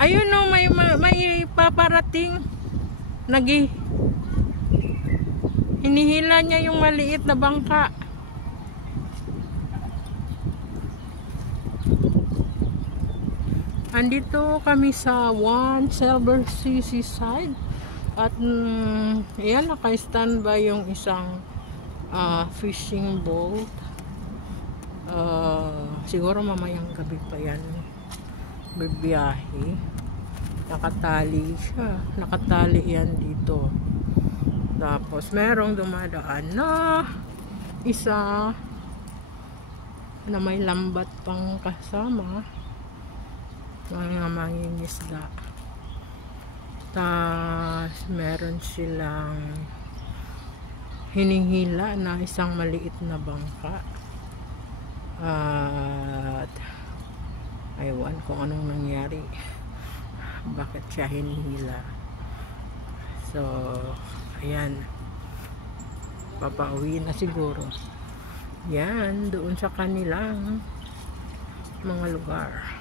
Ayun no, may paparating. Hinihila niya yung maliit na bangka. Andito kami sa One Silver Seaside at yan, naka-standby yung isang fishing boat. Siguro mamayang gabi pa yan bibiyahe. Nakatali siya, nakatali yan dito. Tapos merong dumadaan na isa na may lambat pang kasama, mga mangingisda. Tapos meron silang hinihila na isang maliit na bangka. At aywan kung anong nangyari, bakit siya hinihila. So ayan, papauwi na siguro yan doon sa kanilang mga lugar.